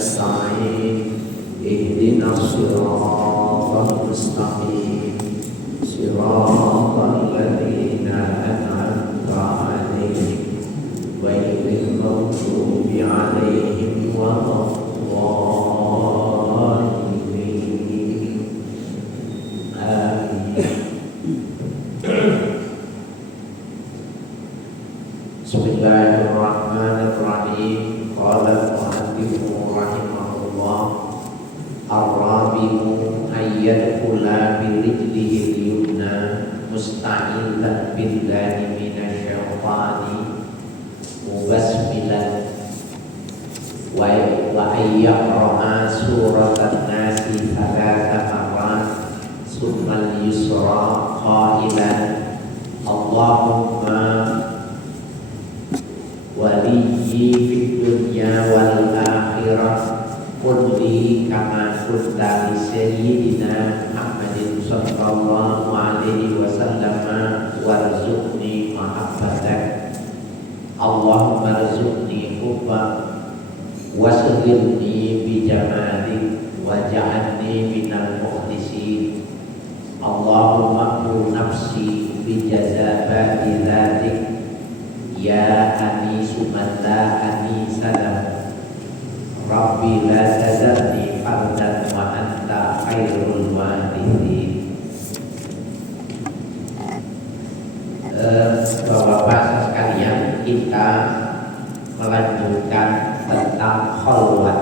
nasta'in ihdinas siratal mustaqim siratal ladzina an'amta 'alaihim ghairil maghdubi 'alaihim waladdallin. Bismillahirrahmanirrahim. Qala al-mu'allifu rahimahullah, ar-rabi'u ayyadkhula birijlihi al-yumna musta'idhan billahi minasyaitani mubasmilan wa ayyaqra'a suratan nasi thalatha marrat summa al-yusra qailan Allahumma waliyyi fid dunya wal akhirah kulli kama kunta li sayyidina Muhammadin sallallahu alaihi wasallam warzuqni mahabbatak Allahumma rzuqni hubba wasghilni bi jamalik waj'alni minal mukhlisin Allahumma qul nafsi bi jazabati dzatik ya anisu man la anisalah Rabbi la tazarni fardan wa anta khairul warithin. Bapak-bapak sekalian, kita melanjutkan tentang khalwat.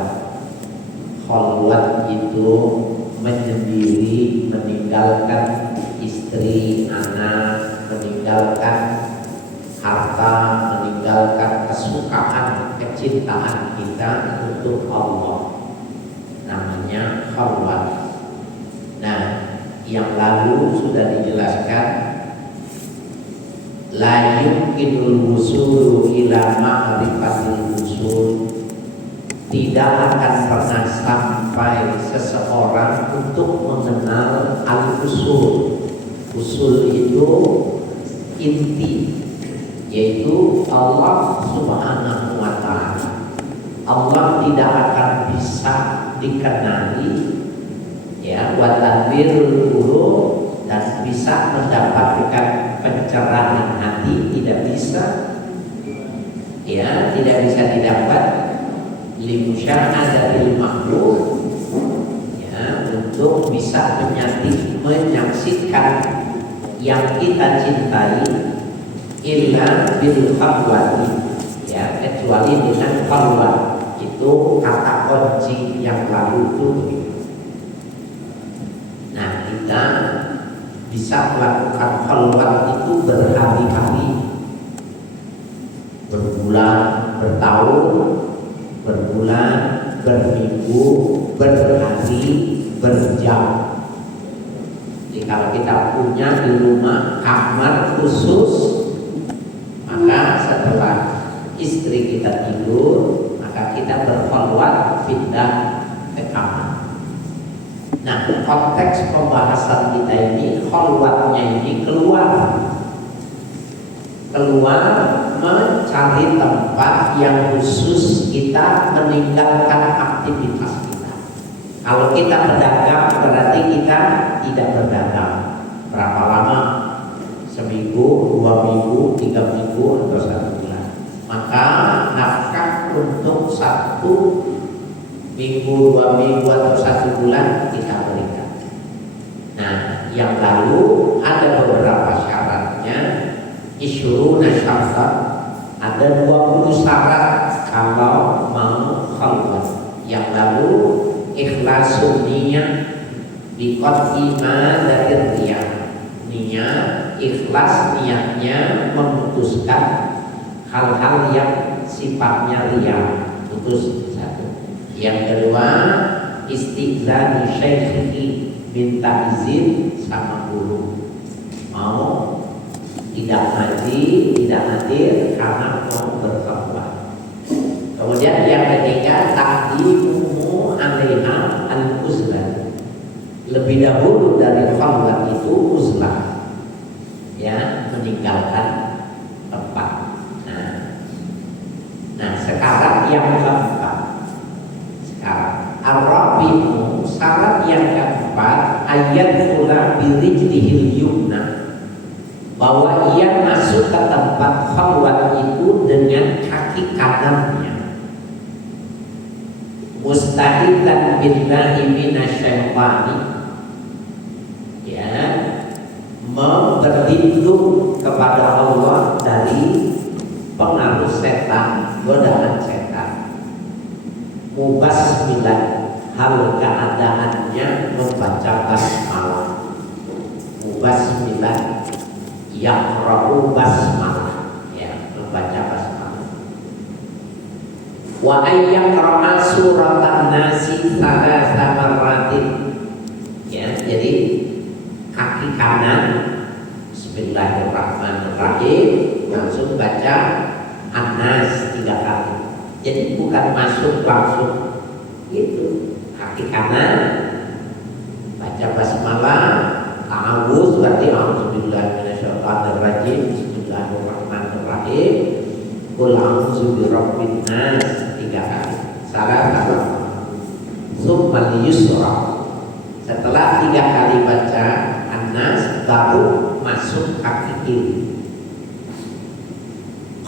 Khalwat itu menyendiri, meninggalkan istri, anak, meninggalkan harta, meninggalkan kesukaan, kecintaan kita untuk Allah, namanya khalwat. Nah, yang lalu sudah dijelaskan, la yumkinul wusulu ila ma'rifatil usul, tidak akan pernah sampai seseorang untuk mengenal al-usul. Usul itu inti, yaitu Allah Subhanahu wa ta'ala. Allah tidak akan bisa dikenali, ya, wa tanwirul qulub, dan bisa mendapatkan pencerahan hati, tidak bisa, ya, tidak bisa didapat li musyahadatil makhluk, ya, untuk bisa menyaksikan yang kita cintai illa bil khalwati, ya, kecuali dengan khalwat. Itu kata kunci yang lalu itu. Nah, kita bisa melakukan khalwat itu berhari-hari, berbulan, bertahun, berbulan, berminggu, berhari, berjam. Jadi kalau kita punya di rumah kamar khusus, maka setelah istri kita tidur, maka kita berkhalwat pindah ke kamar. Nah, konteks pembahasan kita ini, khalwatnya ini keluar mencari tempat yang khusus kita meninggalkan aktivitas kita. Kalau kita berdagang, berarti kita tidak berdagang. Berapa lama? Seminggu, 2 minggu, 3 minggu, atau 1 bulan. Maka nafkah untuk 1 minggu, 2 minggu, atau 1 bulan kita berikan. Nah, yang lalu ada beberapa syaratnya. Isyuruna syaratan, ada 20 syarat kalau mau khalwat. Yang lalu ikhlasun niyah biqad'i ma dari riyah. Niat, ikhlas niatnya memutuskan hal-hal yang sifatnya riya, putus satu. Yang kedua, istighzani syaikhi, minta izin sama guru, mau tidak ngaji, tidak hadir karena mau berkhalwat. Kemudian yang ketiga, taqdimuhu 'alaiha al-uzlah, lebih dahulu dari khalwat itu uzlah, ya, meninggalkan tempat. Nah, sekarang yang keempat, ayat pula birijlihil yumna, bahwa ia masuk ke tempat khalwat itu dengan kaki kanannya, mustahidan billahi minasyaitani, ya, berlindung kepada Allah dari pengaruh setan, godaan setan. Mubasmilan, hal keadaannya membaca basmalah. Mubasmilan, yaqra'u basmalah, ya, membaca basmalah. Wa ayyaqra'a suratan nasi thalatha marratin, ya, jadi kaki kanan Bismillahirrahmanirrahim langsung baca An-Nas 3 kali. Jadi bukan masuk langsung, itu kaki kanan baca basmalah, ta'awudz berarti a'udzubillahi minasyaitonirrajim, bismillahirrahmanirrahim, qul a'udzu birabbin nas 3 kali. Salah satu. Tsumma yusra. Setelah 3 kali baca An-Nas baru masuk kaki kiri.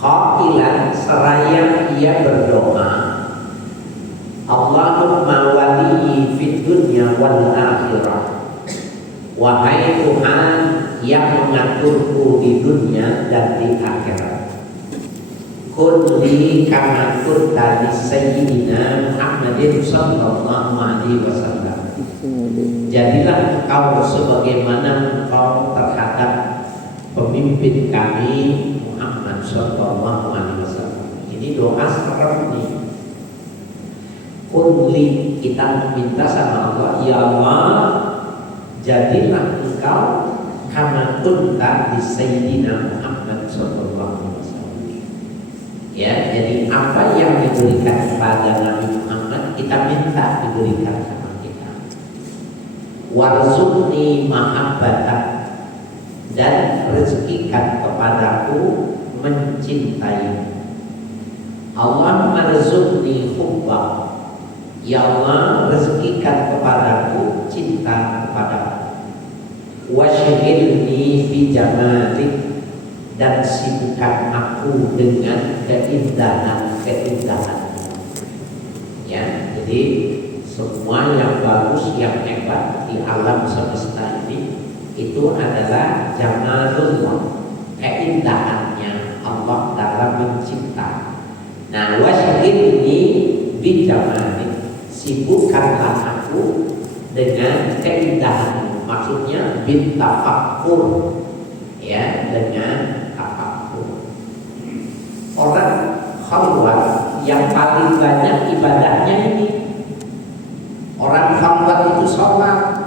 Qailan, seraya ia berdoa, Allahumma waliyyi fid dunya wal akhirah, wahai Tuhan yang mengaturku di dunia dan di akhirat, kulli kama kunta li sayyidina Muhammadin sallallahu alaihi wasallam, jadilah engkau sebagaimana engkau terhadap pemimpin kami Muhammad sallallahu alaihi wasallam. Ini doa serem nih. Kulli, kita minta sama Allah, ya Allah, jadilah engkau kama kunta di sayyidina Muhammad sallallahu alaihi wasallam. Ya, jadi apa yang diberikan kepada Nabi Muhammad kita minta diberikan sama kita. Warzuqni mahabbatan, dan rezekikan kepadaku mencintai. Allah marzuqni hubbah, ya Allah rezekikan kepadaku cinta kepadamu. Wasyghilni bi jamalik, dan sibukkan aku dengan keindahan-keindahanmu. Ya, jadi semua yang bagus, yang hebat di alam semesta ini itu adalah jamalullah, keindahannya Allah dalam mencipta. Nah, wasyghilni bi jamalik, sibukkanlah aku dengan keindahanmu, maksudnya bin tafakkur, ya, dengan tafakkur. Orang khalwat yang paling banyak ibadahnya ini, orang khalwat itu sholat,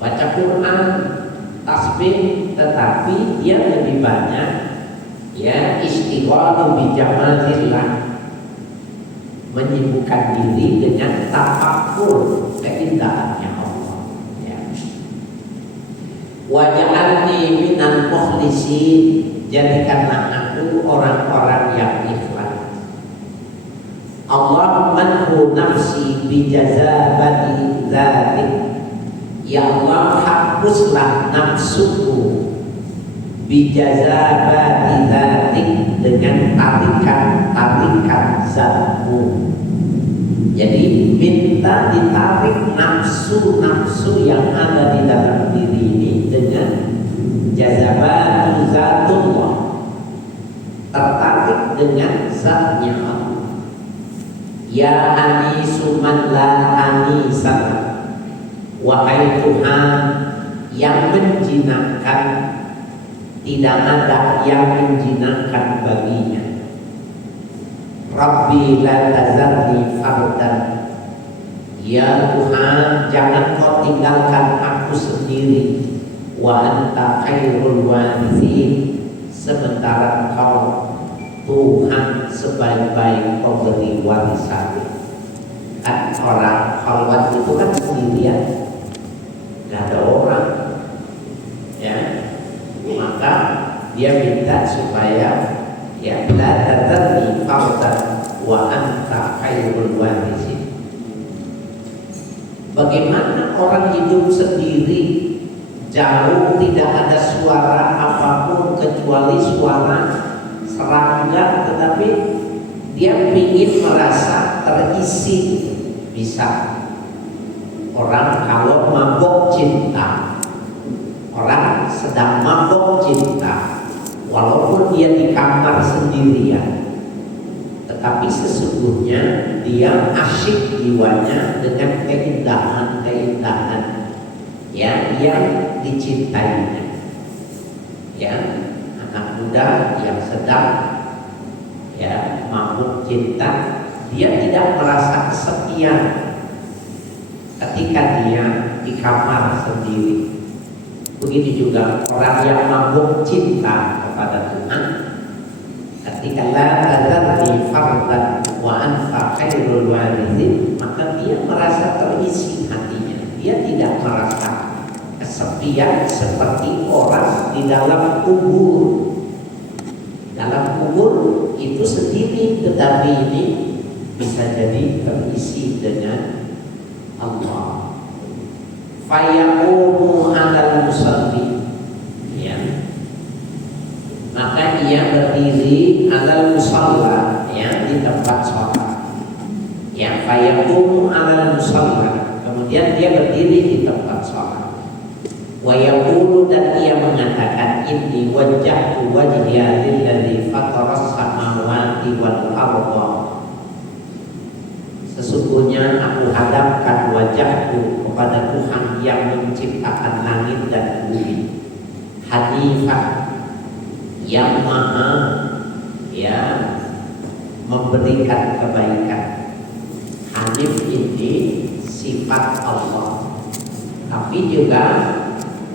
baca Quran, tasbih, tetapi dia lebih banyak, ya, istighfar bi jamalillah, menyibukkan diri dengan tafakkur keindahannya Allah, ya. Waj'alni minal mukhlisin, jadikanlah aku orang-orang yang ikhlas. Allahumma hu nafsi bi jazabati dzatik, ya Allah hapuslah nafsuku bi jazabati dzatik, dengan tarikan-tarikan zatmu. Jadi minta ditarik nafsu-nafsu yang ada di dalam diri ini dengan jazabatu zatullah, tertarik dengan zatnya Allah. Ya anisu man la anisa, wahai Tuhan yang menjinakkan, tidak ada yang menjinakkan baginya. Rabbi la tazarni fardan, ya Tuhan jangan kau tinggalkan aku sendiri. Wa anta khairul warithin, sementara kau Tuhan sebaik-baik pemberi warisan. Kan orang khalwat itu kan sendirian, nggak ada orang, ya, maka dia minta supaya, ya, la tadri fardan wa anta khairul warithin. Bagaimana orang hidup sendiri, jauh, tidak ada suara apapun kecuali suara serangga, tetapi dia ingin merasa terisi. Bisa. Orang kalau mabok cinta, orang sedang mabok cinta, walaupun dia di kamar sendirian, tetapi sesungguhnya dia asyik jiwanya dengan keindahan-keindahan ya yang dicintainya. Ya, anak muda yang sedang ya mabuk cinta, dia tidak merasa kesepian ketika dia di kamar sendiri. Begitu juga orang yang mabuk cinta kepada Tuhan, ketika la tadarni fardan wa anta khairul warithin, maka dia merasa terisi hatinya. Dia tidak merasa kesepian seperti orang di dalam kubur. Dalam kubur itu sendiri, tetapi ini bisa jadi terisi dengan Allah. Fayaqumu 'alal musalli, ya. Maka ia berdiri 'alal musalla, ya, di tempat sholat. Ya, fayaqumu 'alal musalla. Kemudian dia berdiri di tempat sholat. Wa yaqulu, dan ia mengatakan, inni wajjahtu wajhiya lilladzi fataras samawati wal ardha. Sesungguhnya aku hadapkan wajahku kepada Tuhan yang menciptakan langit dan bumi, hanifah, yang maha ya memberikan kebaikan. Hanif ini sifat Allah, tapi juga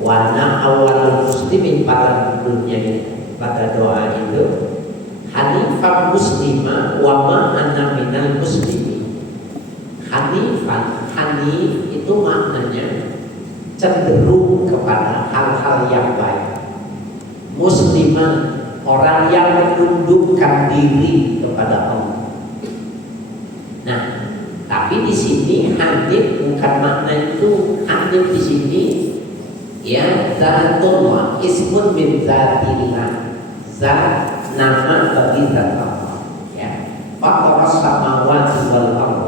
wana awal muslimin pada dunia, pada doa itu hanifah muslimah wa ma ana minal muslimin. Hanifan, hanif itu maknanya cenderung kepada hal-hal yang baik. Muslimah, orang yang menundukkan diri kepada Allah. Nah, tapi di sini hanif bukan makna itu. Hanif di sini ya zatullah, ismun min zatillah, zat nama bagi zat Allah. Ya, fataras samawati wal ardh.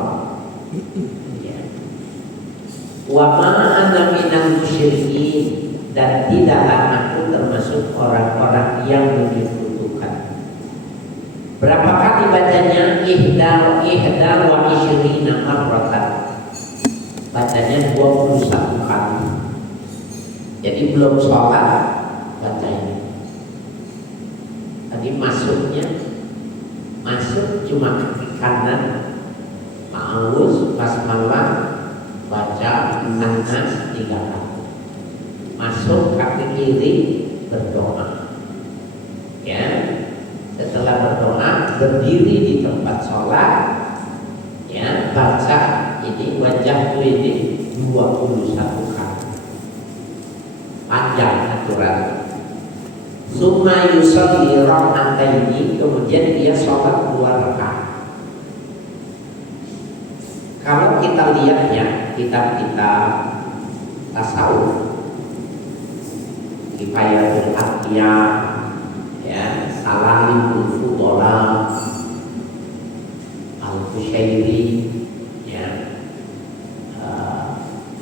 Wa ma ana minal musyrikin, dan tidaklah aku termasuk orang-orang yang menyekutukan. Berapa kali bacanya? Ihda wa isyrina marratan. Bacanya 21 kali. Jadi belum sholat bacanya. Tadi masuk cuma kaki kanan, ma'awuz, basmalah, baca An-Nas 3 kali. Masuk kaki kiri, berdoa. Ya, setelah berdoa berdiri di tempat sholat, ya, baca ini wajahku ini 21 kali. Panjang aturan. Summa yusalli rak'ataini, kemudian dia sholat 2 rakaat. Kalau kita lihat ya kitab-kitab tasawuf, Kifayatul Atqiya, ya, Salamul Fudhala, Al-Qushairi, ya,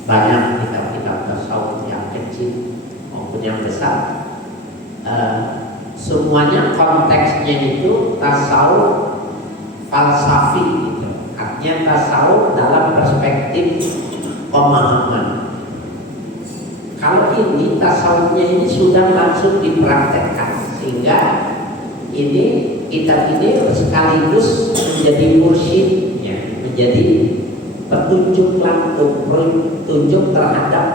banyak kitab-kitab tasawuf yang kecil maupun yang besar. Semuanya konteksnya itu tasawuf falsafi. Artinya tasawuf dalam perspektif pemahaman. Kalau ini tasawufnya ini sudah langsung dipraktekkan, sehingga ini kitab ini sekaligus menjadi mursyidnya, menjadi petunjuk langsung, petunjuk terhadap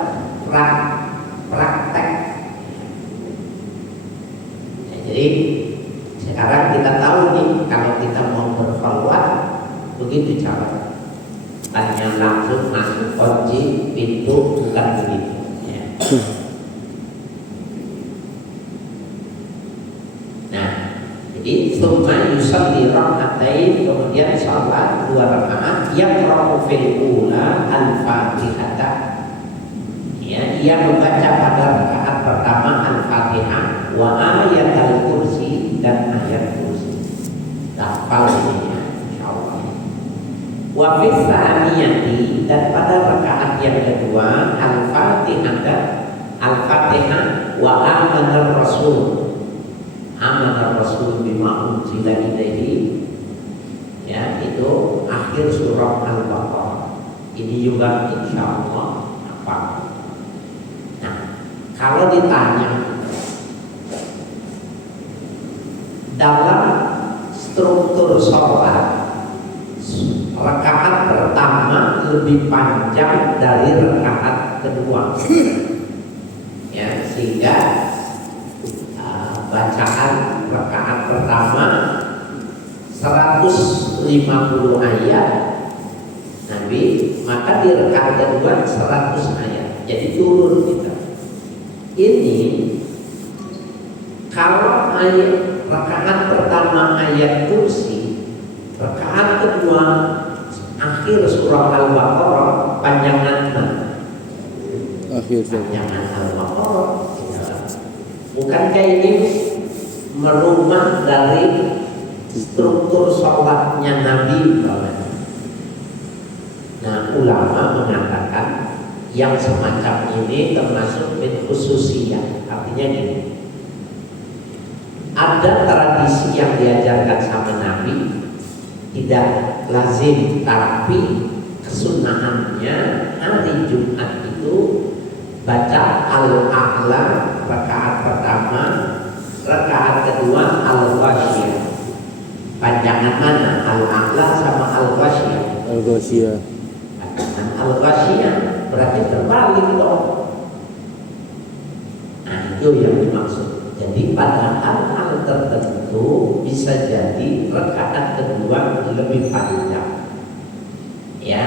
praktek. Ya, jadi sekarang kita tahu nih, kalau kita mau berkhulwat, begitu cara. Tanya langsung masuk kunci pintu, bukan begitu. Ya. Nah, jadi summa yusalli rak'atain, kemudian salat 2 rakaat, yang raqu fil ula al-fatihah ia membaca pada rakaat pertama Al-Fatihah wa ayat al-kursi dan ayat kursi. Hafal ini ya, insyaallah. Wa fi tsaniyati, dan pada rakaat yang kedua Al-Fatihah wa amanar rasul bima unzila ilaihi, ya, itu akhir surah Al-Baqarah. Ini juga insyaallah apa. Nah, kalau ditanya dalam struktur sholat, rakaat pertama lebih panjang dari rakaat kedua, ya, sehingga bacaan rakaat pertama 150 ayat Nabi, maka di rakaat kedua 100 ayat, jadi turun kita. Ini kalau ayat rakaat pertama ayat kursi, rakaat kedua akhir surah Al-Baqarah panjangan panjangan Al-Baqarah. Bukankah ini merubah dari struktur sholatnya Nabi? Nah, ulama mengatakan yang semacam ini termasuk min khususiyah. Artinya gini, ada tradisi yang diajarkan sama Nabi tidak lazim, tapi kesunahannya hari Jumat itu baca Al-A'la rakaat pertama, rakaat kedua Al-Ghasyiyah. Panjangan mana? Al-A'la sama Al-Ghasyiyah. Al-Ghasyiyah. Panjangan Al-Ghasyiyah berarti terbalik dong. Nah, itu yang dimaksud. Jadi pada hal-hal tertentu bisa jadi rakaat kedua lebih panjang, ya,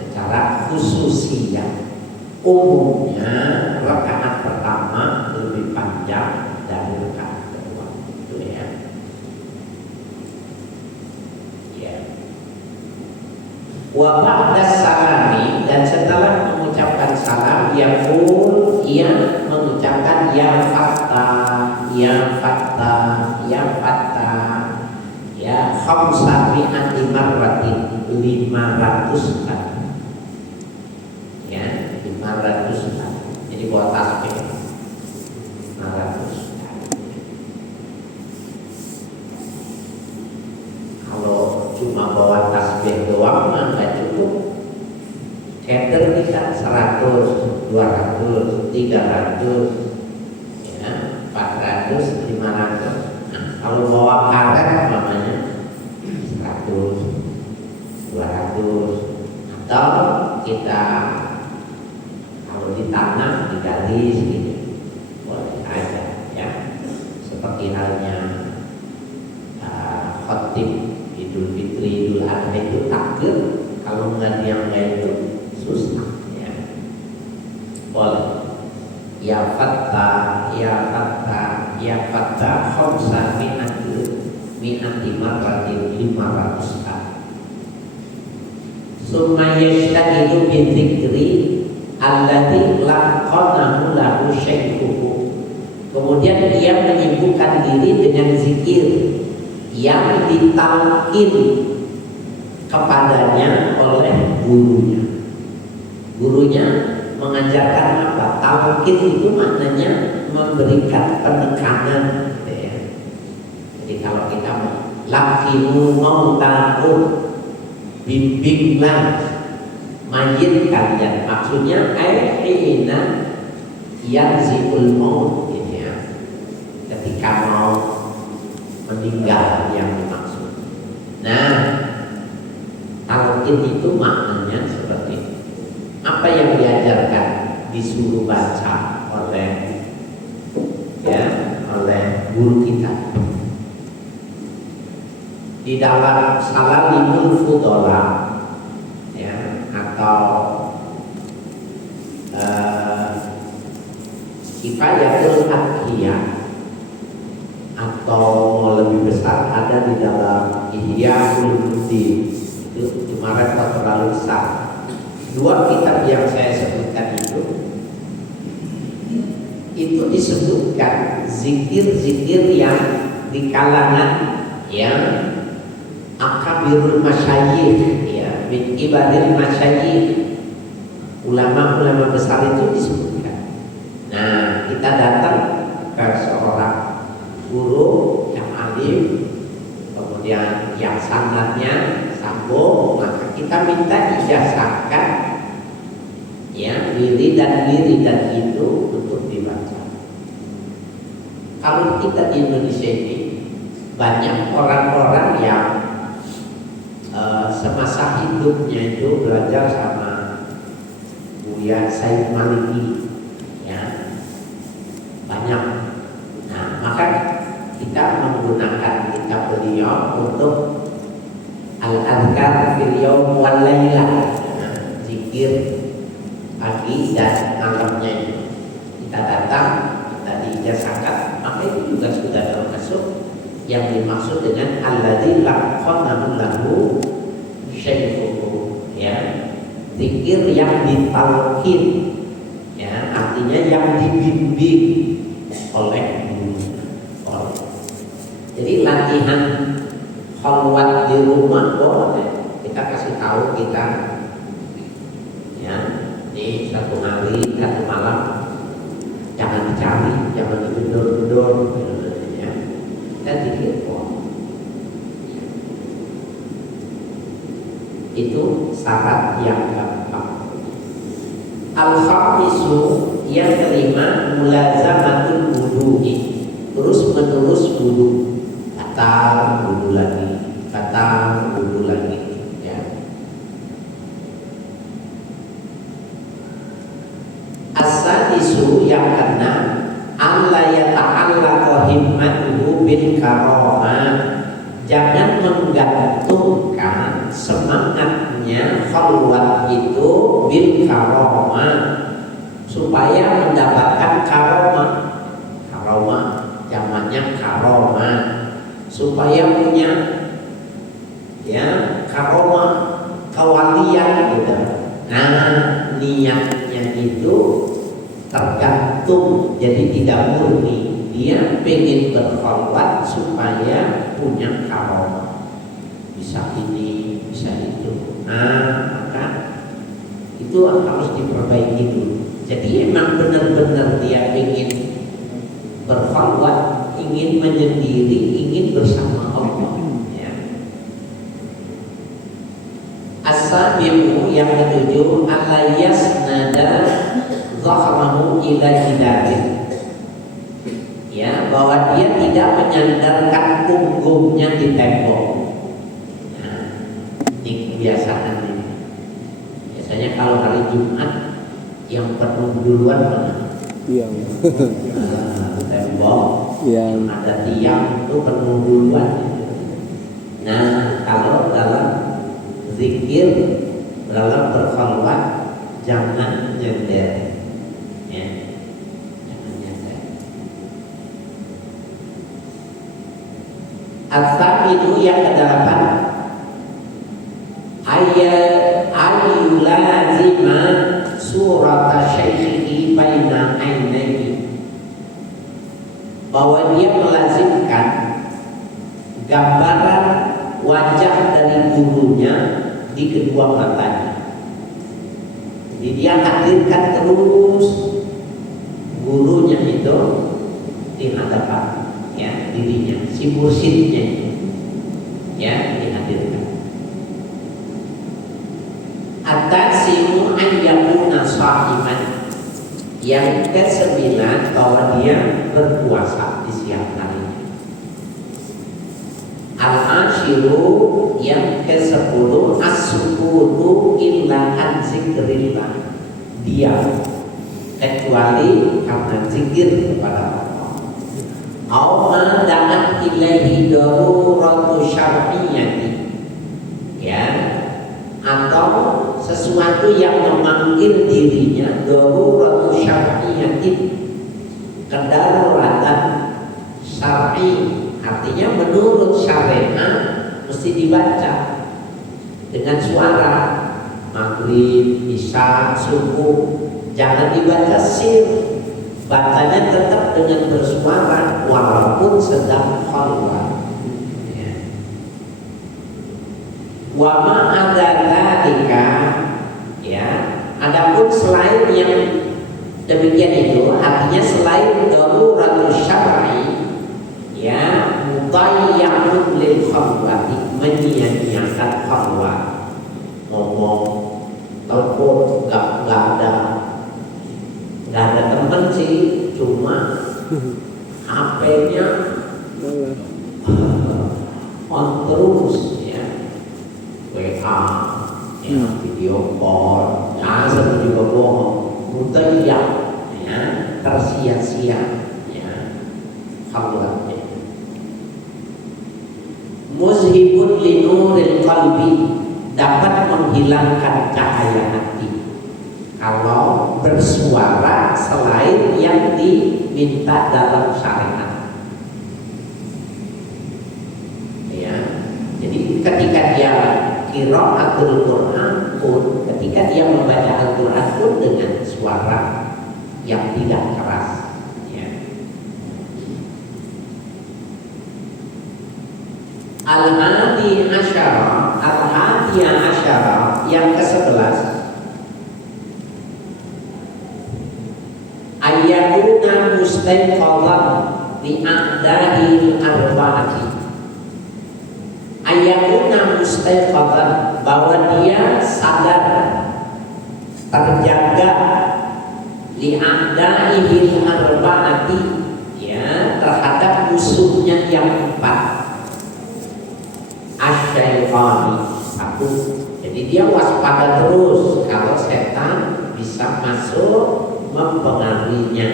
secara khususiyah. Umumnya rakaat pertama lebih panjang dari rakaat kedua, itu ya. Ya. Wa ba'da salami, dan setelah mengucapkan salam, yaqul, ia mengucapkan ya Fattah, ya Fattah, ya Fattah, ya khamsa mi'ati marratin, 500 kali. Ya, 500 kali. Jadi buat tasbih 500 kali. Kalau cuma bawa tasbih doang mah nggak cukup. Keder bisa 100, 200, 300, ya, 400, 500. Nah, kalau bawa karet namanya 100, 200, atau kita kalau di tanah digali segini boleh aja, ya. Seperti halnya khotib Idul Fitri, Idul Adha itu takbir, kalau nggak itu susah, ya. Boleh. Ya Fattah, ya Fattah, ya Fattah khamsa mi'ati marratin, 500 kali. Summa yashtahidu bi dzikri alladzi laqanahu lahu syaikhuhu. Kemudian dia menyibukkan diri dengan zikir yang ditalqin kepadanya oleh gurunya. Gurunya mengajarkan apa? Talqin itu maknanya memberikan penekanan, gitu ya. Jadi kalau kita laqinu mautakum, bimbinglah mayit kalian, maksudnya aina yanzibul maut, gitu ya. Ketika mau meninggal yang dimaksud. Nah, talqin itu maknanya seperti itu. Apa yang diajarkan, disuruh baca oleh guru kita di dalam Salalimul Fudola, ya, atau Kifayatul Adhiyah, atau lebih besar ada di dalam Ihya Ulumuddin. Itu kemarin terlalu besar. Dua kitab yang saya sebutkan itu itu disebutkan zikir-zikir yang di kalangan yang akabirul masyayikh ya, min ibadil masyayikh, ulama-ulama besar itu disebutkan. Nah, kita datang ke seorang guru yang alim, kemudian yang sanadnya sambung, maka kita minta ijazahkan ya wiridan itu untuk dibaca. Kalau kita di Indonesia ini banyak orang-orang yang semasa hidupnya itu belajar sama Buya Said Maliki ya, banyak. Nah, maka kita menggunakan kitab beliau untuk al-adhkar fil yaum wal lailah, zikir pagi dan malamnya itu. Kita datang, kita diijazahkan, maka itu juga sudah termasuk yang dimaksud dengan alladzi laqanahu lahu syai'uhu ya, zikir yang ditalqin ya, artinya yang dibimbing oleh guru. Jadi latihan khalwat di rumah boleh, kita kasih tahu kita ya, ini satu hari satu malam jangan dicari, jangan digedor-gedor ya, dan zikir itu syarat yang gampang. Al-khamisu yang kelima, mulazamatul wudu'i, terus menerus wudu, kata wudu lagi, kata wudu lagi ya. As-sadisu yang keenam, alla yata'allaqa himmatuhu bil karamah, jangan menggantungkan semangatnya khalwat itu bil karamah, supaya mendapatkan karamah. Karamah zamannya karamah, supaya punya ya karamah, kewalian gitu. Nah, niatnya itu tergantung, jadi tidak murni. Dia pengen berkhalwat supaya punya karamah, bisa ini, bisa itu. Nah, maka itu harus diperbaiki dulu. Jadi emang benar-benar dia ingin berkhalwat, ingin menyendiri, ingin bersama Allah ya. As-sabiqu yang ketujuh, alla yasnada dhahrahu ila jidarin ya, bahwa dia tidak menyandarkan punggungnya di tembok. Nah, ini kebiasaan ini. Biasanya kalau hari Jumat yang penuh duluan mana? Yang tembok, yang ada tiang itu penuh duluan. Nah, kalau dalam zikir, dalam berkhalwat, jangan nyender ya. At-thaminu yang kedelapan, ayyulazima surata syaikhihi baina ainaihi, bahwa dia melazimkan gambaran wajah dari gurunya di kedua matanya. Jadi dia hadirkan terus gurunya itu di hadapan ya, dirinya, si mursyidnya ya, dihadirkan. At-tasimu an yakuna sha'iman, yang ke-9 bahwa dia berpuasa di siang harinya. Al-ashiru yang ke-10, as-sukutu illa an zikrillah, diam kecuali karena zikir kepada Allah. Auma da'at ilaihi daruratu syar'iyyati ya, atau sesuatu yang memanggil dirinya daruratu syar'iyyati, kedaruratan syar'i, artinya menurut syariat mesti dibaca dengan suara. Maghrib, isya, subuh jangan dibaca sir, bacanya tetap dengan bersuara walaupun sedang khalwat. Ya. Wa ma ada dzalika, ya. Adapun selain yang demikian itu, artinya selain daruratus syar'i, ya, mudayyi'un lil khalwati, menyia-nyiakan khalwat. Ngomong, telepon, nggak ada temen sih, cuma HP-nya on terus, ya, WA, ya, video call, asal juga bohong, mudayya, ya, tersia-sia, ya, khalwatnya. Muzhibun linuril qalbi, dapat menghilangkan cahaya hati kalau bersuara selain yang diminta dalam syariat. Ya, jadi ketika dia qiraatul Quran pun, ketika dia membaca Al-Quran pun dengan suara yang tidak keras. Ya. Al-hadi asyara yang ke-11, ayyakuna mustaiqadhan bi a'dahi arba'ati. Ayyakuna mustaiqadhan, bahwa dia sadar, terjaga, li a'dahi arba'ati, ya, terhadap musuhnya yang 4. Asy-syaitani, satu. Jadi dia waspada terus kalau setan bisa masuk mempengaruhinya,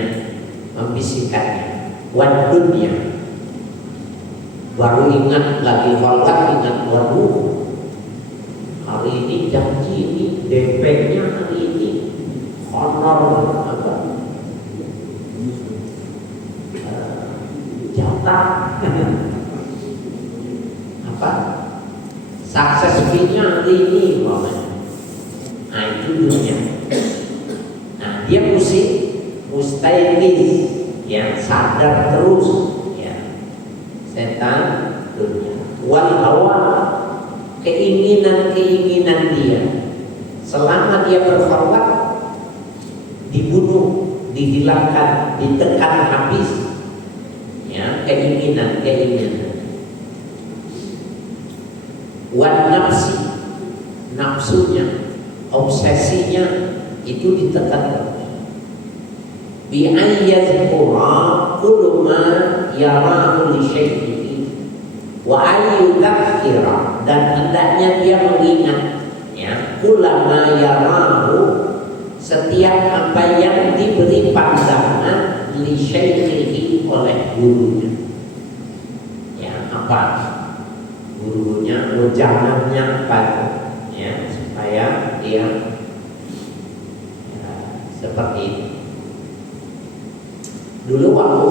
membisikkannya. Wan dunya, baru ingat lagi khalwat, ingat waduh, hari ini janji ini, DP-nya hari ini, honor apa, jatah apa, sukses fee-nya hari ini, makanya. Nah itu dunia. Nah dia mustaiqiz, ya, sadar terus, ya, setan dunia. Wal hawa, keinginan dia, selama dia berkhalwat, dibunuh, dihilangkan, ditekan habis, ya, keinginan. Wan nafsi, nafsunya, obsesinya itu ditekan. Bi ayyazkura kullu ma yarahu li syai'ihi wa ayyudzakkira, dan hendaknya dia mengingat, ya, kullama yarahu, setiap apa yang diberi pandangan li syai'ihi oleh gurunya. Ya, apa? Gurunya, jangannya apa, ya, supaya dia, ya, seperti itu. Dulu waktu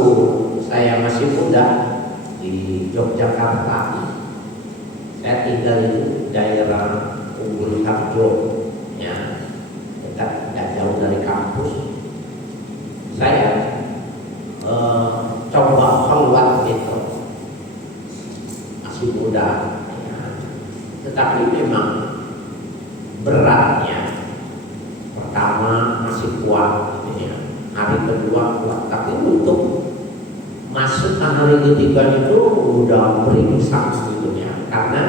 saya masih muda di Yogyakarta, saya tinggal di daerah Unggul Harjo, ya, dekat, tidak jauh dari kampus. Saya coba khalwat itu, masih muda, ya. Tetapi memang beratnya. Pertama masih kuat, ya. Hari kedua kuat, tapi untuk masuk hari ketiga itu udah meringsang gitu, ya, karena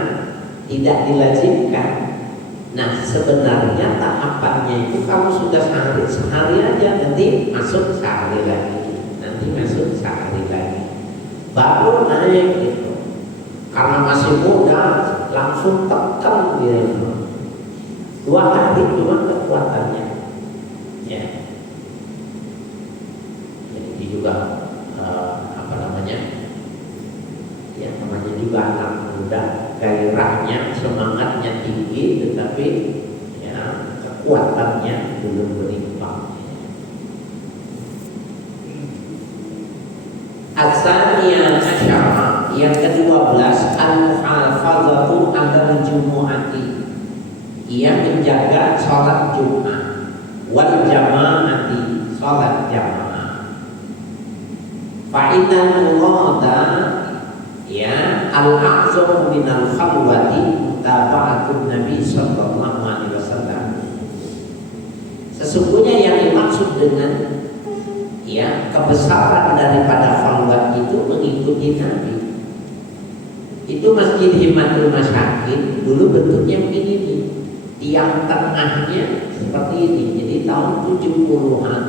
tidak dilazimkan. Nah sebenarnya tahapannya itu kamu sudah sehari aja, nanti masuk sehari lagi, nanti masuk sehari lagi, baru naik gitu. Karena masih muda langsung tekan gitu. 2 hari cuma kekuatannya, ya. Jadi juga apa namanya, ya, namanya juga anak muda, gairahnya, semangatnya tinggi, tetapi, ya, kekuatannya belum berimbang. As-saniyah asyara, yang ke-12, al-muhafazatu 'alal jumu'ati, ia menjaga sholat Jumat, wal jamaati, sholat jamaah. Fa'inal murada ya al-a'zamu minal khalwati mutaba'atun Nabi sallallahu alaihi wasallam. Sesungguhnya yang dimaksud dengan ya kebesaran daripada khalwat itu mengikuti Nabi. Itu Masjid Himatul Masakin dulu bentuknya begini nih. Tiang tengahnya seperti ini. Jadi tahun 70-an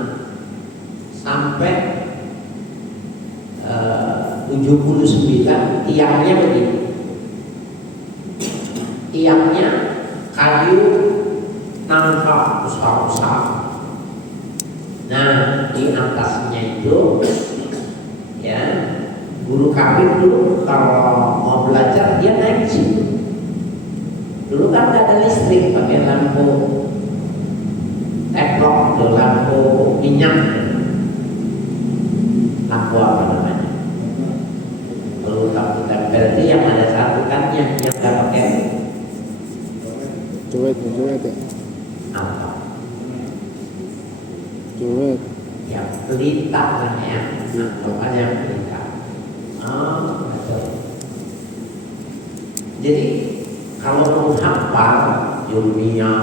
sampai 79 tiangnya begini. Tiangnya kayu nangka besar-besar. Nah, di atasnya itu ya guru kami dulu kalau mau belajar dia naik situ. Dulu kan gak ada listrik, pakai lampu teplok, lampu minyak, lampu apa namanya? Lalu lampu tempel itu yang ada satukannya, yang gak pakai. Coba ya. Apa? Coba. Yang pelita lah ya. Apa yang pelita? Oh, betul. Jadi kalau menghafal Yumia,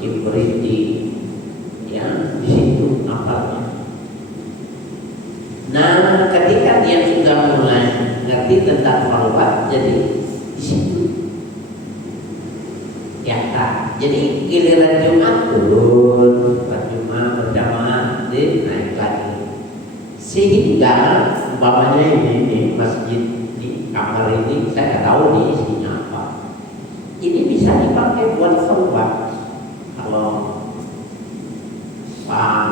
Ibriti, ya di situ hafalnya. Nah, ketika dia sudah mulai ngerti tentang khalwat, jadi di situ. Ya, jadi giliran Jumat turun, Jumat berjamaah, naik lagi. Sehingga umpamanya ini masjid di kamar ini saya nggak tahu nih isinya apa. Ini bisa dipakai buat khalwat. Kalau Pak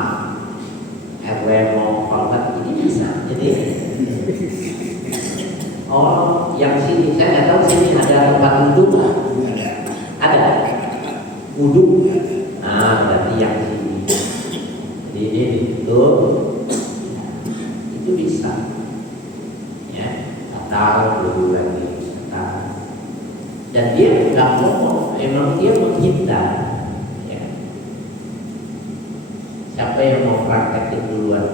RW mau khalwat ini bisa. Jadi oh yang sini saya nggak tahu sini ada tempat duduk lah. Ada wudhu. Nah berarti yang sini. Jadi ini ditutup. Itu bisa. Ya, tahu dulu lagi. Dan dia nggak ngomong, emang dia menghindar. Ya. Siapa yang mau praktekin duluan?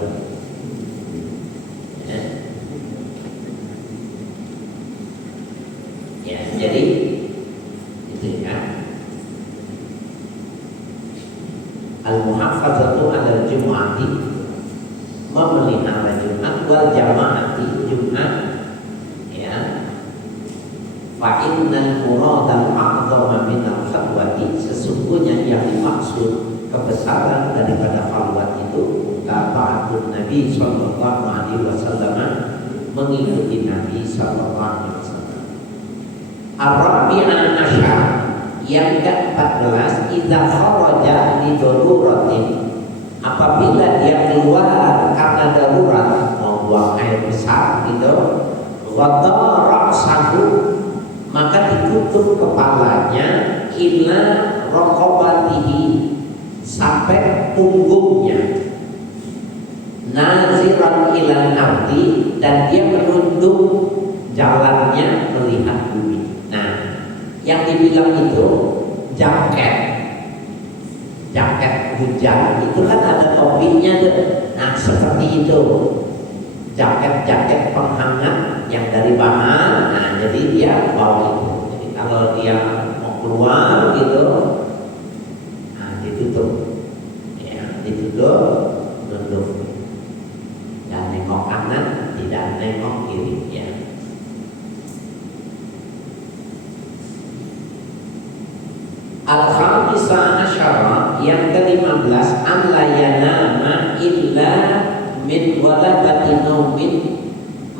Ya. Ya, jadi itu ya. Al-muhafazatu 'alal jumu'ati, memelihara Jumat wal jama'ati Jumat. Fa'innal muradal a'zama minal khalwati, sesungguhnya yang dimaksud kebesaran daripada khalwat itu ta'atun Nabi sallallahu alaihi wasallam, mengikuti Nabi sallallahu alaihi wasallam. Ar-rabi'an asyar, yang ke-14, idza kharaja li daruratin, apabila dia keluar karena darurat, mau buang air besar gitu, wa ra'sahu, maka ditutup kepalanya ila raqabatihi, sampai punggungnya, naziran ilal ardi, dan dia menunduk jalannya melihat bumi. Nah, yang dibilang itu jaket hujan itu kan ada topinya tuh. Nah seperti itu, jaket penghangat yang dari bahan. Nah jadi dia bawa itu. Jadi kalau dia mau keluar gitu, nah ditutup, ya ditutup, tutup. Dan nengok kanan, tidak nengok kiri, ya. Al-khamisah asyara, yang ke-15, an la yanama illa min walabati naumin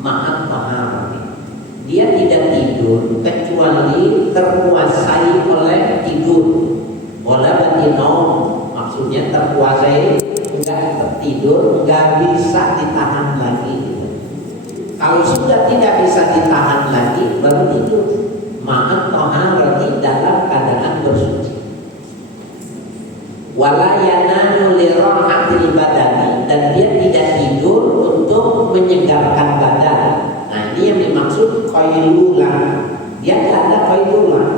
ma'at taharati. Dia tidak tidur kecuali terkuasai oleh tidur. Walabati naum, maksudnya terkuasai, enggak tertidur, enggak bisa ditahan lagi. Kalau sudah tidak bisa ditahan lagi, baru tidur. Ma'at taharati, dalam keadaan bersuci. Wala yananu lirahatil badani, dan dia tidak tidur untuk menyegarkan badan. Nah ini yang dimaksud qailulah. Dia tidak ada qailulah.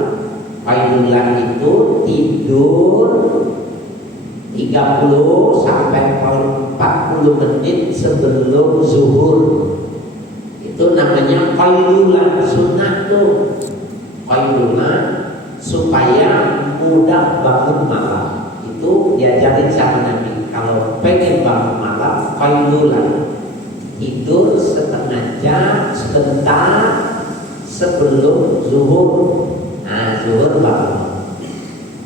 Qailulah itu tidur 30 sampai 40 menit sebelum zuhur. Itu namanya qailullah, sunnah tuh. Qailullah supaya mudah bangun malam. Itu diajarin sama Nabi. Kalau pengen bangun malam, qailullah, tidur setengah jam sebentar sebelum zuhur. Nah, zuhur bangun.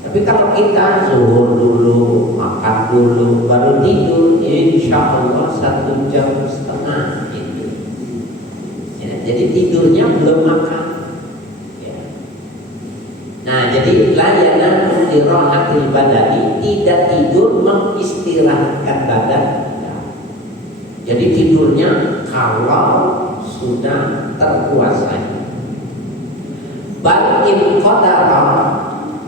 Tapi kalau kita zuhur dulu, makan dulu, baru tidur, insya Allah 1,5 jam itu. Ya, jadi tidurnya belum makan. Ya. Nah, jadi layanan istirahatil badani, tidak tidur mengistirahatkan badan. Ya. Jadi tidurnya kalau sudah terkuasai. Bal in qadara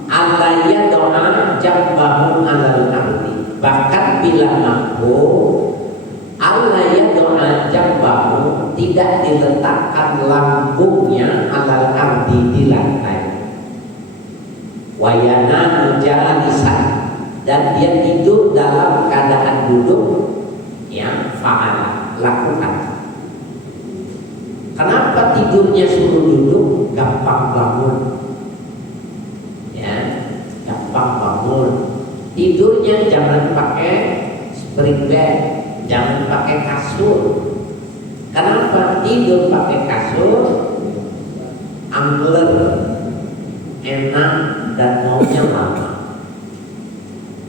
alaya doa jambahu alal ardi, bahkan bila mampu alaya doa jambahu, tidak diletakkan lambungnya alal ardi, di lantai. Wayana mujalisan, dan dia tidur dalam keadaan duduk. Ya, fa'ala, lakukan. Kenapa tidurnya suruh duduk? Gampang bangun. Gampang bangun. Tidurnya jangan pakai spring bed, jangan pakai kasur. Kenapa? Tidur pakai kasur angler, enak, dan maunya lama.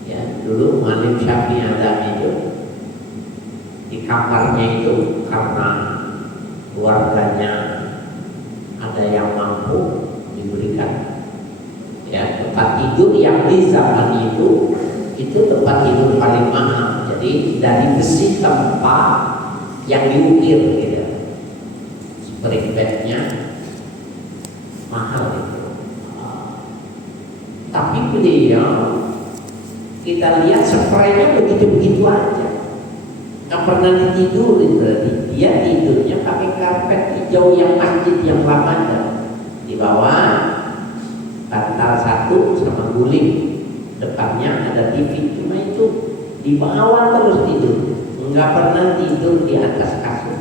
Ya, dulu Malim Syafi'i Adam itu di kamarnya itu karena keluarganya ada yang mampu diberikan ya tempat tidur yang di zaman itu tempat tidur paling mahal. Jadi dari besi tempat yang diukir gitu, spring bednya mahal itu. Tapi beliau, kita lihat spraynya begitu-begitu aja, nggak pernah ditidurin. Berarti dia tidurnya pakai karpet hijau yang masjid yang lavanda, di bawah bantal satu sama guling, depannya ada TV. Cuma itu, di bawah terus tidur, nggak pernah tidur di atas kasur.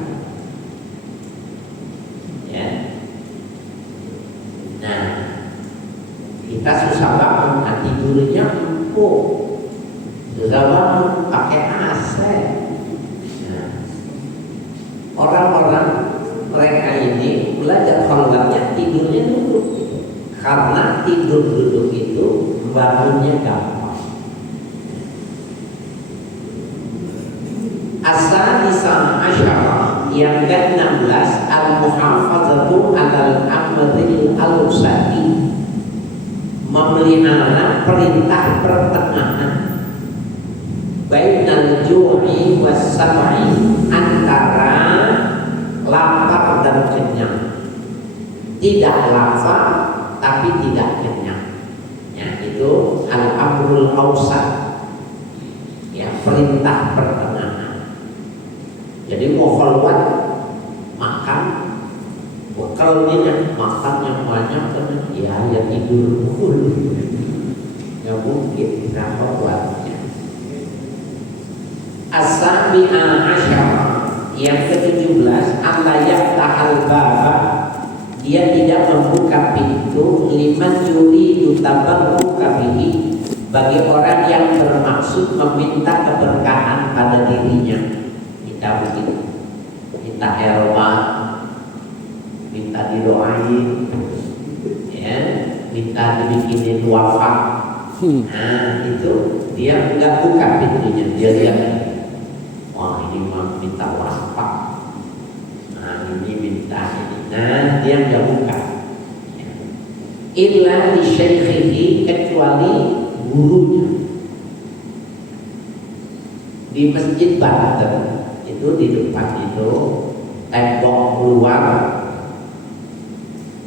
Ya. Nah, kita susah bangun, nah tidurnya empuk, susah bangun pakai AC. Nah, orang-orang mereka ini belajar kholwatnya tidurnya duduk, karena tidur duduk itu bangunnya gampang. Asal disana asyara yang ke-16 al-muhafazatu alal amril al-usati, memelihara perintah pertengahan bainal ju'i was sam'i, antara lapar dan kenyang. Tidak lapar tapi tidak kenyang. Ya, itu al-amrul ausat. Ya, perintah pertengahan. Jadi mau kholwat makan, bekalnya makan yang banyak kan ya tidur dulu. Nggak mungkin kita kholwatnya. As-sabi'a asyara yang ke-17 Allah yaftahal baba, dia tidak membuka pintu liman yuridu tabarruka bihi, bagi orang yang bermaksud meminta keberkahan pada dirinya. Minta begitu, minta erobat, minta didoain, ya, minta dibikinin wafat. Nah itu dia nggak buka pintunya, dia lihat, wah ini mau minta wafat, nah ini minta ini, nah dia nggak buka. Illa li syaikhihi, kecuali gurunya. Di masjid Banten itu, di depan itu tembok luar,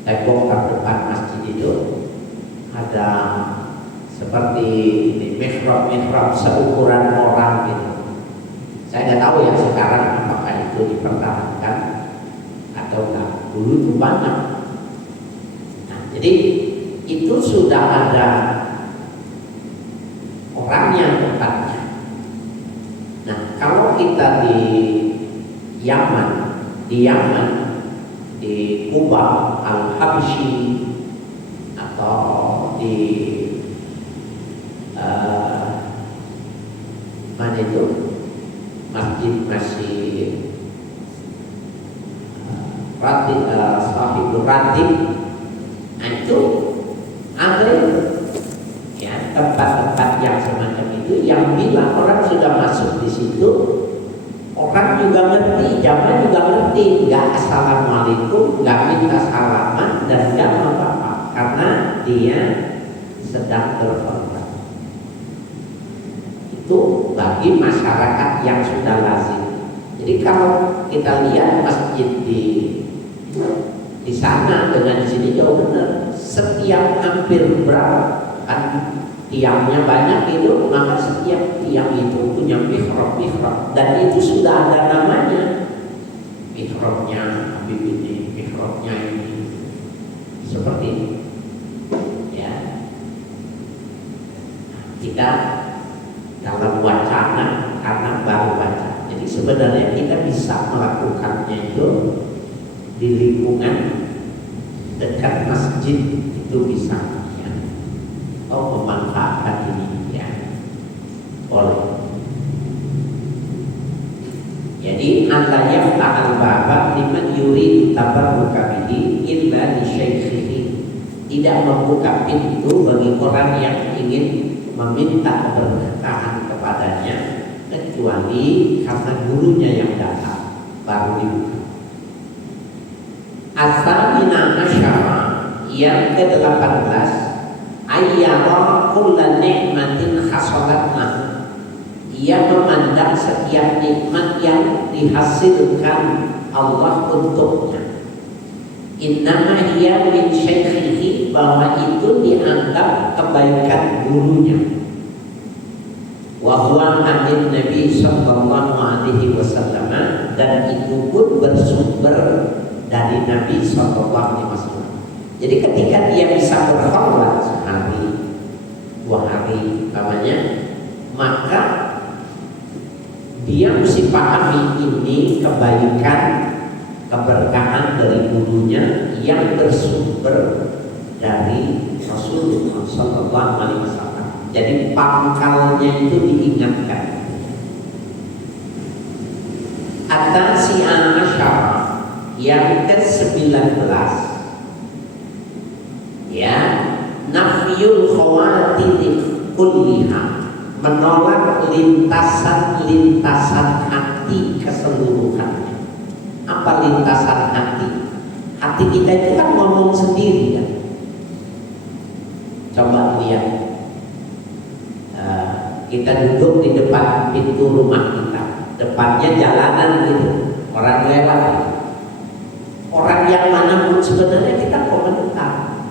tembok terdepan masjid itu ada seperti ini mihrab seukuran orang gitu. Saya nggak tahu ya sekarang apakah itu dipertahankan atau enggak. Dulu itu banyak. Nah, jadi itu sudah ada orangnya tempatnya. Nah, kalau kita di Yaman, di Kuba Al-Habsyi atau di mana itu masjid Ratib, Sahibul Ratib, itu ada ya tempat-tempat yang semacam itu yang bila orang sudah masuk di situ, orang juga ngerti, jamaah juga ngerti, nggak assalamualaikum, nggak minta salaman dan nggak apa-apa karena dia sedang berkhutbah. Itu bagi masyarakat yang sudah lazim. Jadi kalau kita lihat masjid di sana dengan di sini jauh benar. Setiap hampir berapa kan tiangnya banyak itu, maka setiap tiang itu punya mihrab dan itu sudah ada namanya. Mihrabnya Habib ini, mihrabnya ini, seperti ini. Ya, kita dalam wacana karena baru baca. Jadi sebenarnya kita bisa melakukannya itu di lingkungan dekat masjid itu bisa ya. Oh, memanfaatkan ini ya boleh. Jadi Allah yaftahal baba liman yurid tabarruka bihi illa li syaikhihi. Tidak membuka pintu bagi orang yang ingin meminta keberkahan kepadanya kecuali karena gurunya yang datang baru dibuka. As-samina asyara yang ke-18 ayyara kulla ni'matin hasalat lahu. Ia memandang setiap nikmat yang dihasilkan Allah untuknya. Innama hiya min syaikhihi, bahwa itu dianggap kebaikan gurunya. Wa huwa anin Nabi sallallahu alaihi wasallam, dan itu pun bersumber dari Nabi sallallahu alaihi wasallam. Jadi ketika dia bisa berkhutbah sehari, 2 hari namanya, maka dia mesti pahami ini kebaikan, keberkahan dari gurunya yang bersumber dari Rasulullah sallallahu alaihi wasallam. Jadi pangkalnya itu diingatkan. At-tasi'ah asyara yang ke-19 ya, nafyul khawatir kulliha, menolak lintasan-lintasan hati keseluruhannya. Apa lintasan hati? Hati kita itu kan ngomong sendiri kan. Coba lihat, kita duduk di depan pintu rumah kita, depannya jalanan gitu, orang lewat gitu. Orang yang mana pun sebenarnya kita komentar,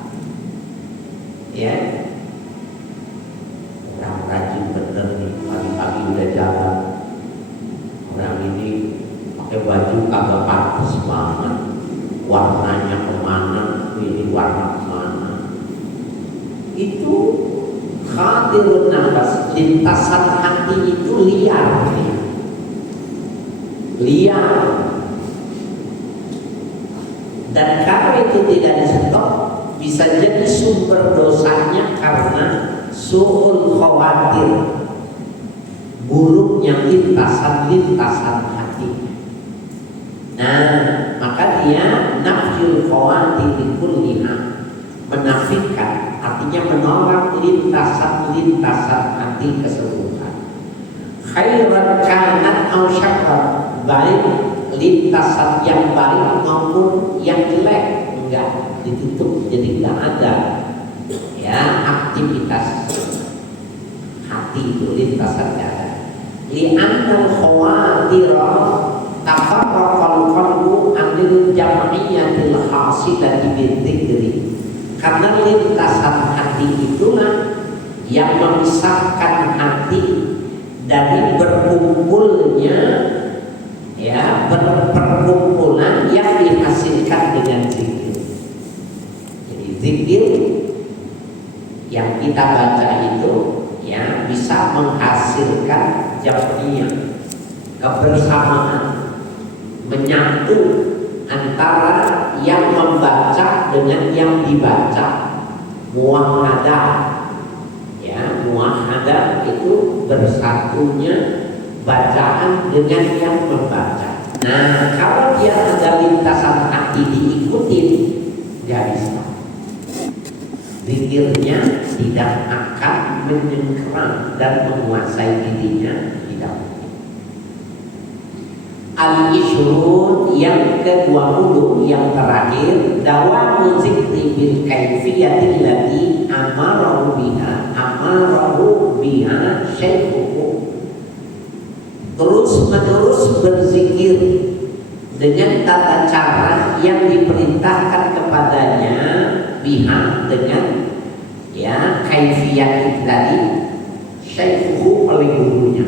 ya. Orang rajin bener nih, pagi-pagi udah jalan. Orang ini pakai baju kagak pantas banget, warnanya kemana, ini warna kemana. Itu khatirun nafas, lintasan hati itu liar. Dan kalau itu tidak di-stop, bisa jadi sumber dosanya karena su'ul khawatir, buruknya lintasan-lintasan hati. Nah, maka dia nafyul khawatir kulliha, menafikan, artinya menolak lintasan-lintasan hati keseluruhan. Khairan kanat aw syarran, baik lintasan yang baik maupun yang jelek, enggak ditutup, jadi enggak ada ya aktivitas hati itu, lintasan ada. Li'annal khawatira tafarraqal qalbu anil jam'iyatil hasilati bidzikri, karena lintasan hati itulah yang memisahkan hati dari berkumpulnya ya perkumpulan yang dihasilkan dengan zikir. Jadi zikir yang kita baca itu ya bisa menghasilkan jamiyah, kebersamaan, menyatu antara yang membaca dengan yang dibaca, muahadah. Ya, muahadah itu bersatunya bacaan dengan yang membaca. Nah, kalau dia ada lintasan hati diikutin, nggak bisa. Zikirnya tidak akan menyengkeram dan menguasai dirinya, tidak. Al-Ishrun yang ke-20 yang terakhir, dawamu zikri bil kaifiyatil lati amarahu biha syaikhuhu. Terus menerus berzikir dengan tata cara yang diperintahkan kepadanya, biha dengan ya kaifiyat itu tadi, syaikhuhu oleh gurunya.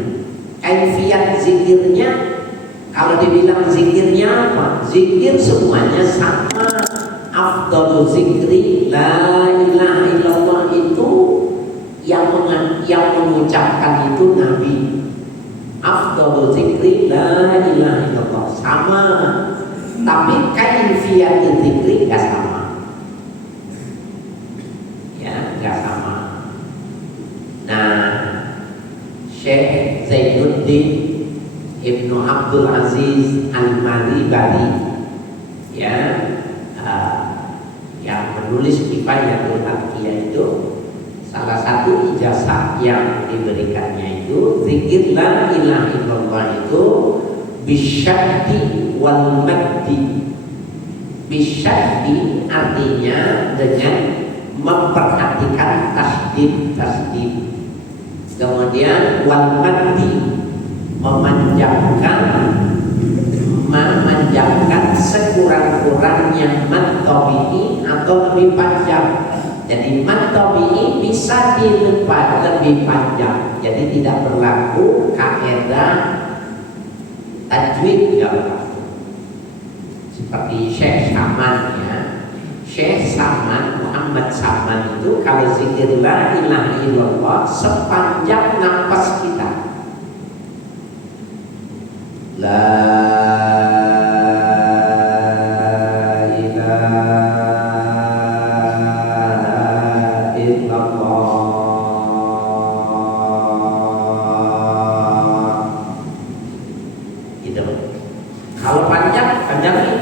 Kaifiyat zikirnya, kalau dibilang zikirnya apa? Zikir semuanya sama. Afdalu zikri la ilaha illallah itu yang mengucapkan itu Nabi. Afdalu zikri la ilaha illallah sama. Tapi kaifiyat zikri gak sama. Ya, gak sama. Nah, Syekh Zainuddin Ibnu Abdul Aziz Al-Malibari ya, yang menulis Kifayatul Adhiyah itu, salah satu ijazah yang diberikannya itu zikir la ilaha illallah itu bisyaddi wal maddi. Bisyaddi artinya dengan memperhatikan tasdid. Kemudian wal maddi memanjangkan sekurang-kurangnya mad tabi'i atau lebih panjang. Jadi mad tabi'i bisa dilepas lebih panjang. Jadi tidak berlaku kaidah tajwid yang berlaku. Seperti Syekh Saman ya. Syekh Saman, Muhammad Saman itu kalau zikir la ilaha illallah sepanjang nafas kita. La ilaha illallah. Gitu. Kalau panjang ini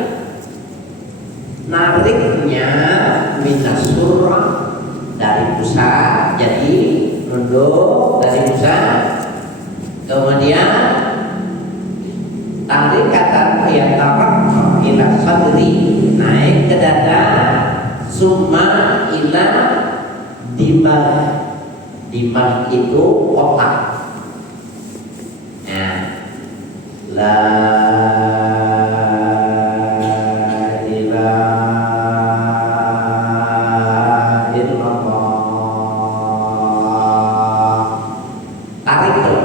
nariknya minas surah dari pusat, jadi nunduk dari pusat, kemudian tarik kata ya tarak ila sadri, naik ke dada, summa ila dimag. Dimag itu otak. Nah, la ilaha illallah. Tarik tuh.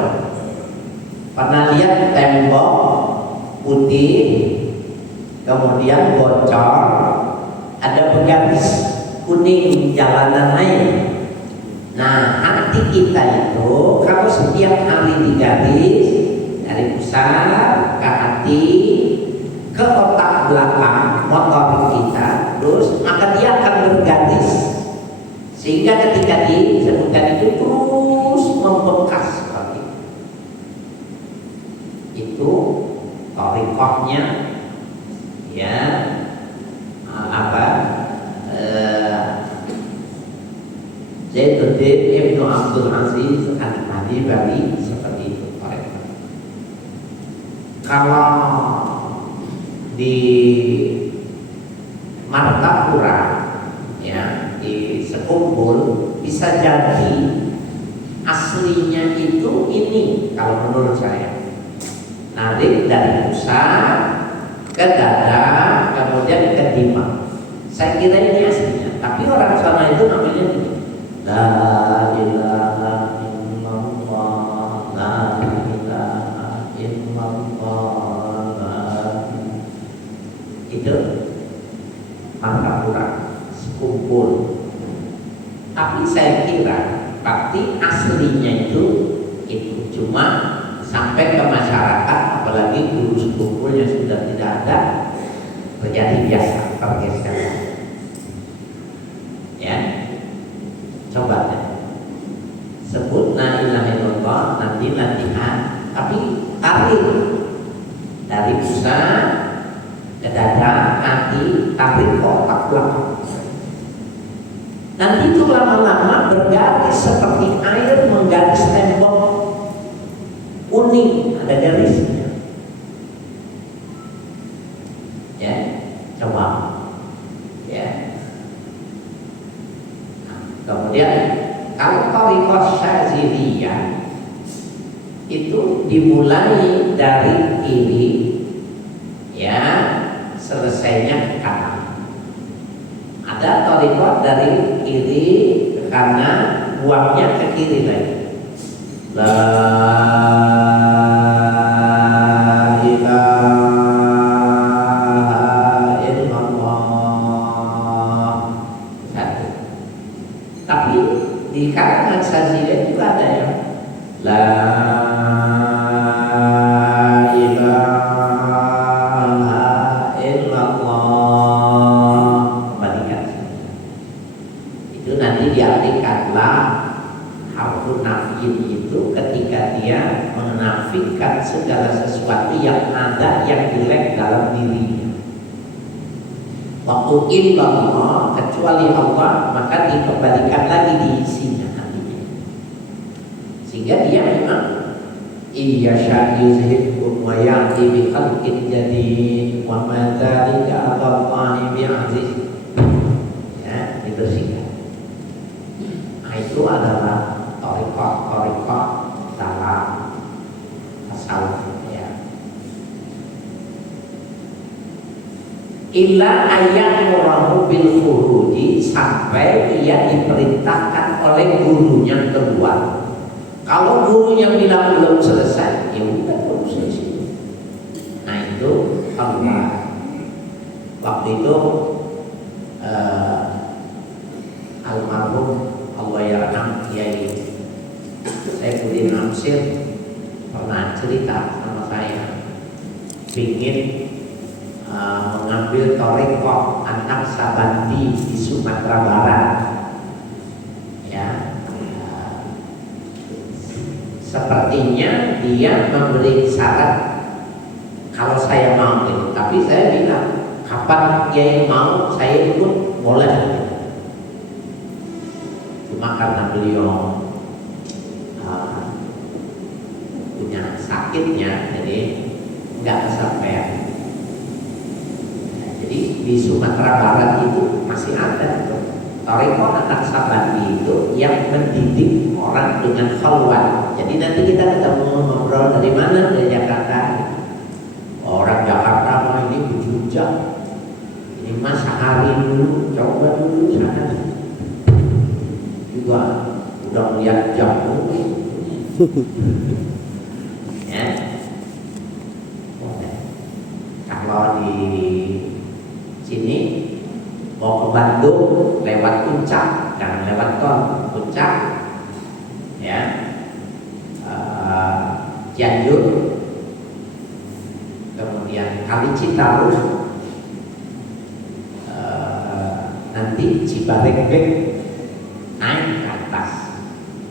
Pernah lihat tembok putih kemudian bocor, ada begaris kuning jalanan air. Nah, hati kita itu kalau setiap hari digaris dari pusat ke hati ke otak belakang motor kita, terus maka dia akan bergaris sehingga ketika disebutkan itu terus membekas seperti itu. Torikohnya ya Zainuddin Ibnu Abdul Aziz Al-Malibari seperti itu. Kalau di Martapura ya, di Sekumpul bisa jadi aslinya itu ini kalau menurut saya. Narik dari pusat ke dada, kemudian ke dimag. Saya kira ini aslinya, tapi orang sana itu namanya la ilaha illallah, la ilaha illallah. Itu Martapura, Sekumpul. Tapi saya kira pasti aslinya itu cuma sampai ke masyarakat, apalagi guru sepupu yang sudah tidak ada, terjadi biasa pergeseran. Ya, coba ya. Sebut la ilaha illallah, nanti latihan, tapi tarik dari pusat ke dada, hati, tarik ke otak belakang. Nanti itu lama-lama bergaris seperti air menggaris tembok, unik, ada garisnya. Ya, coba. Ya. Nah, kemudian kalau thariqah Syadziliyah itu dimulai dari kiri, ya, selesainya ke kanan. Ada thariqah dari kiri ke kanan, buangnya ke kiri lagi. La ilaha illallah. Satu. Tapi di kalangan Syadziliyah juga ada yang la ilaha illallah. Kembalikan. Itu nanti diartikan la harfu nafyin itu ketika dia menafikan segala sesuatu yang ada yang jelek dalam dirinya. Waktu illallah kecuali Allah, maka dikembalikan lagi diisinya nantinya. Sehingga dia memang iya syahizhibkum wa ya'ti bi khalqin jadid wa ma dzalika 'ala Allahi bi'aziz. Ya, itu sih. Nah, itu adalah thariqah dalam tasawuf, ya. Illa ayyamurahu bil khuruji, sampai ia diperintahkan oleh gurunya keluar. Kalau guru yang bilang belum selesai, ya udah belum selesai. Nah itu Allah. Waktu itu almarhum Allah yarham Kiai Saifuddin Amsir pernah cerita sama saya, ingin mengambil thariqah anak Sabandi di Sumatera Barat. Ya, sepertinya dia memberi syarat kalau saya mau gitu. Tapi saya bilang, kapan Kiai mau saya ikut boleh. Cuma karena beliau punya sakitnya, jadi nggak kesampaian. Jadi di Sumatera Barat itu masih ada thariqah anak Sabandi itu yang mendidik orang dengan khalwat. Jadi nanti kita ketemu ngobrol dari mana, dari Jakarta. Orang Jakarta mah ini bujujak, ini mah sehari dulu, coba dulu sana. Juga udah melihat jam ya. Kalau di sini mau ke Bandung lewat Puncak, jangan lewat tol, Puncak, ya, Cianjur, kemudian Kali Citarum, nanti Cibarengkek, naik ke atas.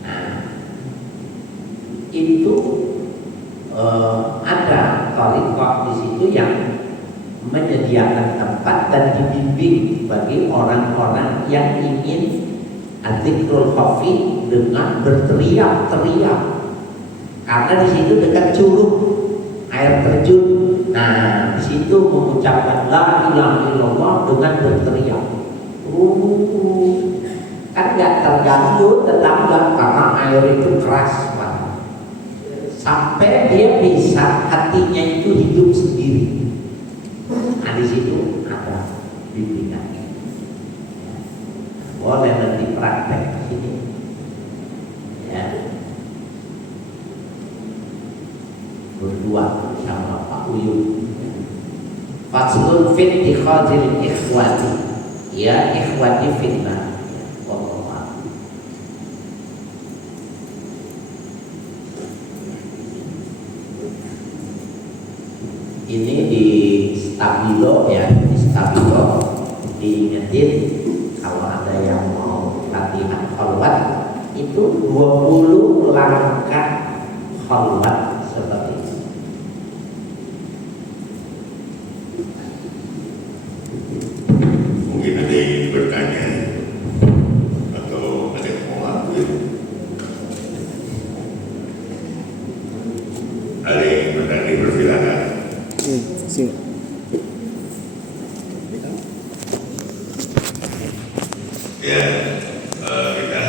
Nah, itu ada thariqah di situ yang menyediakan tempat dan dibimbing bagi orang-orang yang ingin adzikrul khafi dengan berteriak-teriak, karena di situ dekat curug air terjun. Nah, di situ mengucapkan la ilaha illallah dengan berteriak. Kan nggak terganggu tetangga karena air itu keras banget. Sampai dia bisa hatinya itu hidup sendiri. Nah, di situ ada bimbingan. Boleh nanti praktek di sini. Ya. Berdua sama Pak Uyun. Faslun fit ikhwadil ikhwati. Ya ikhwati fillah. Ini di stabilo ya, di stabilo diingetin kalau ada yang mau latihan khalwat itu 20 langkah khalwat seperti ini. Mungkin ada yang bertanya atau ada yang mau ngelakuin. Ada yang bertanya, dipersilakan. Sini.